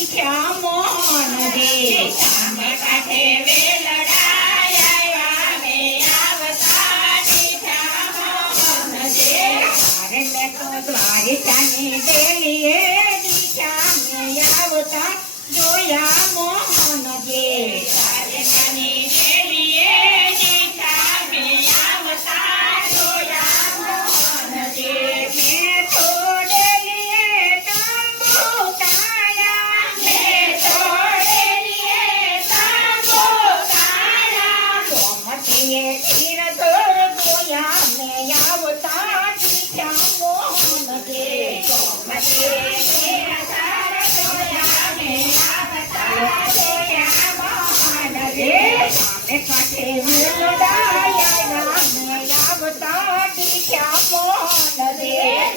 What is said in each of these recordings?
દીઠ્યા મોહન દે સામે કાંઠે વેલડા આવ્યા મે આવતા દીઠા મોહન દે તારે મેં તો દ્વારિકાની ડેલીએ દીઠ્યા મેં આવતા જોયા મોહન દે દ્વારિકાની ડેલીએ દીઠા મે આવતા જોયા મોહન દે મેં તો ડેલીએ તાંબુ કાયા મેં તો ડેલીએ તાંબુ કાઢ્યા ગોમતીએ તીર જોયા મેં આવતા દીઠ્યા મોહન દે ગોમતીએ તીરધાર જોયા મે આવતા જોયા મોહન દે સામે કાંઠે વેલડાયા મેં આવતા દીઠ્યા મોહન દે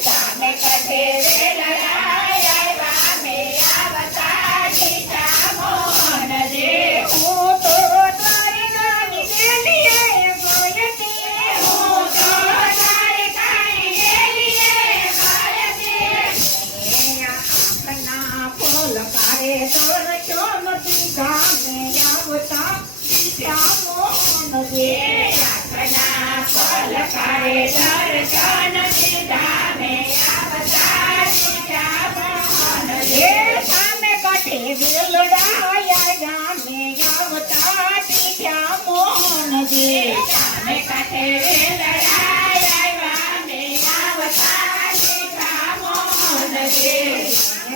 સામે કાંઠે વેલડા આવ્યા મે આવતા દીઠા મોહન દે હું તો દ્વારિકાની ડેલીએ ગઈ હતી હું તો દ્વારિકાની ડેલીએ ગઈ હતી આંખના ફૂલ કારે દર્શન દીધા મેં આવતા દીઠ્યા મોહન દે આપના ફળ કાળે દર્શન દીધા મે આવતા દીઠા મોહન દે સામે કાંઠે વેલડાયા મેં આવતા દીઠ્યા મોહન દે સામે કાંઠે વેલડા આવ્યા મે આવતા દીઠા મોહન દે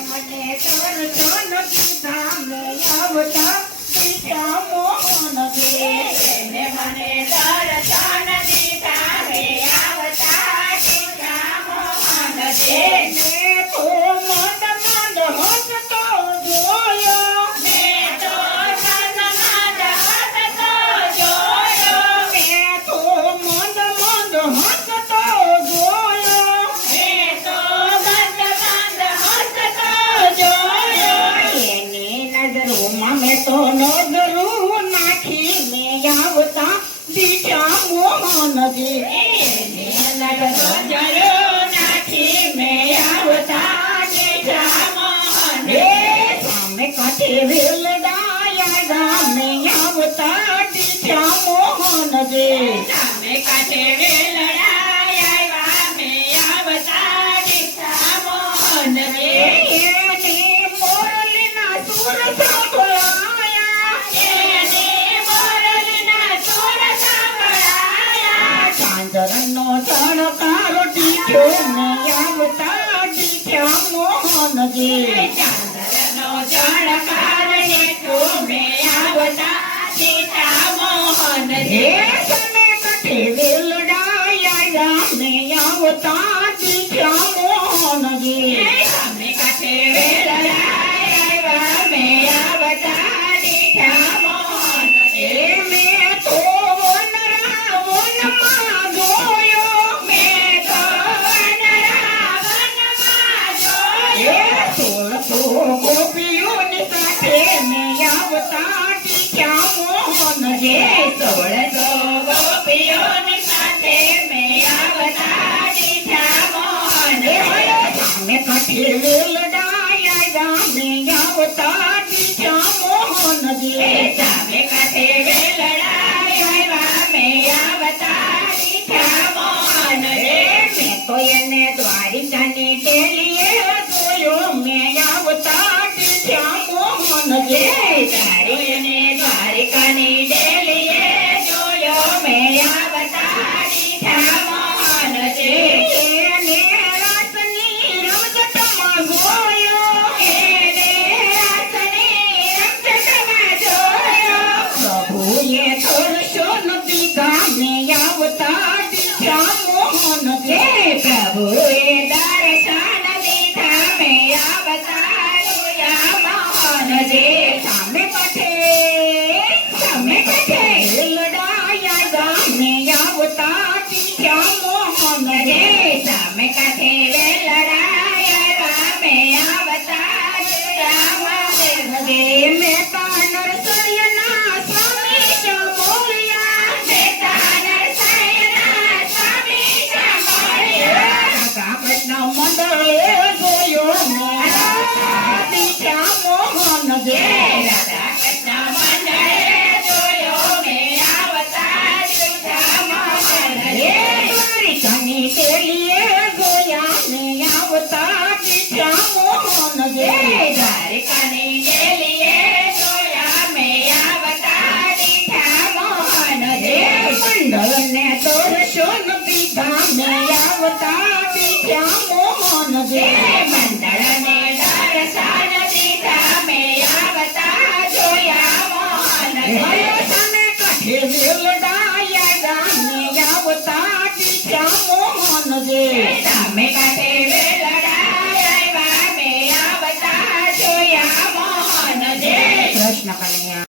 મને દર્શન દીધા મેં આવતા દીઠ્યા મોહન દે એને મને દર્શન દીધા મે આવતા દીઠા મોહન દે મેં તો મંદ મંદ હસતો જોયો મેં તો મનમદ હસતો જોયો મેં તો મંદ મંદ હસતો જોયો મેં તો મનમદ હસતો જોયો એની નજરોમાં મેં તો નજરું નાખી મેં આવતા દીઠા મોહન દે એને નજરો જરો નાખી મે આવતા દીઠા મોહન દે સામે કાંઠે વેલડાયા મેં આવતા દીઠા મોહન દે સામે કાંઠે વેલડા આવ્યા મે આવતા દીઠા મોહન દે એની મોરલીના સુર સાંભળાયા એને મોરલના સુર સાંભળાયા ચાંદરનો ચણકારો દીઠ્યો મેં આવતા દીઠા મોહન દે ચાંદરનો ચણકાર દેખો મે આવતા દીઠા મોહન દે સામે કાંઠે વેલડાયા મેં આવતા દીઠા મોહન દે સામે કાંઠે વેલડા આવ્યા મે આવતા દીઠા મોહન દે મેં તો વનમાં જોયો મેં તો વનરાવનમાં જોયો ગોપીઓની સાથે મેં આવતા દીઠા મોહન દે 16 ગોપીઓની સાથે મે આવતા દીઠા મોહન દે સામે કાંઠે વેલડાયા મેં આવતા દીઠા મોહન દે સામે કાંઠે વેલડા આવ્યા મે આવતા દીઠા મોહન દે મેં તો એને દ્વારિકાની ડેલીએ જોયો મેં આવતા દીઠા મોહન દે તારીને દ્વારિકાની ડેલીએ જોયો મે આવતા દીઠા મોહન દે એને રાસની રમઝટમાં જોયો એને રાસની રમઝટમાં જોયો પ્રભુએ દર્શન દીધા મેં આવતા દીઠા મોહન દે પ્રભુએ દર્શન દીધા મે આવતા જોયા મોહન દે સામે કાંઠે વેલડાયા મેં આવતા દીઠા મોહન દે સામે કાંઠે વેલડા આવ્યા મે આવતા જોયા મોહન દે મેં તા નરસૈયના સ્વામી બોલ્યા મેતા નરસાયના સ્વામી કાગળના મંડળે જોયો મેં દીઠા મોહન આવતા દીઠ્યા મોહન હે જે મંડળને દર્શન દીધા મેં આવતા જોયા મોહન હરેશને કાંઠે વેલડાયા ગામે આવતા દીઠ્યા મોહન જે તમે કાંઠે વેલડાયા મેં આવતા જોયા મોહન કૃષ્ણ કનૈયા